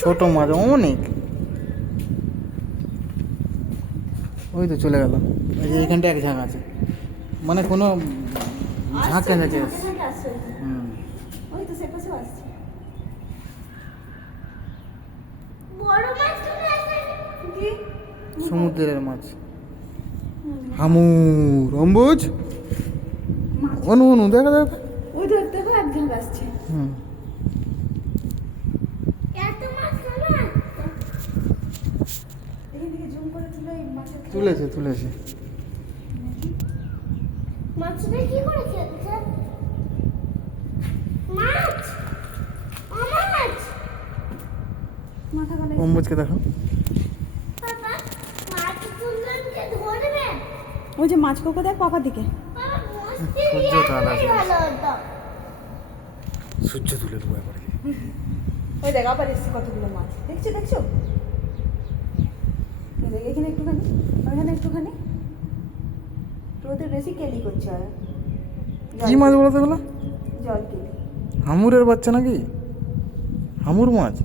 ছোট মাছ অনেক। ওই তো চলে গেল। এই যে এইখানটা এক ঝাঁক আছে, মানে কোনো ঝাঁক কেন আছে? হুম, ওই তো সেপাশেও আসছে। কি? সমুদ্রের মাছ, হামুর, অম্বুজ, অনু অনু দেখা দেখা। ওই ধরতে হবে, এক ঝাঁক আসছে। হুম, এখান থেকে জুম করে তুলে এই মাছের তুলেছে তুলেছে। মাছটা কি করেছে স্যার? মাছ মাছ মাথা গলায়। অম্বুজকে দেখো। বাবা মাছ তুললাম যে ধরবে ওই যে মাছ কোকো দেখ পাপার দিকে। বাবা মস্তি সূর্য তো আলাদা। ভালো হতো। সূর্য তুলে দেবো এবারে। ওই দেখ আবার এসছে কতগুলো মাছ, দেখছো দেখছো? এই দেখ, এখানে একটুখানি, ওইখানে একটুখানি। রোদে বেশি কেলি করছে আর কি মাছ বলো তো এগুলো? জল কেলি। হামুরের বাচ্চা নাকি? হামুর মাছ।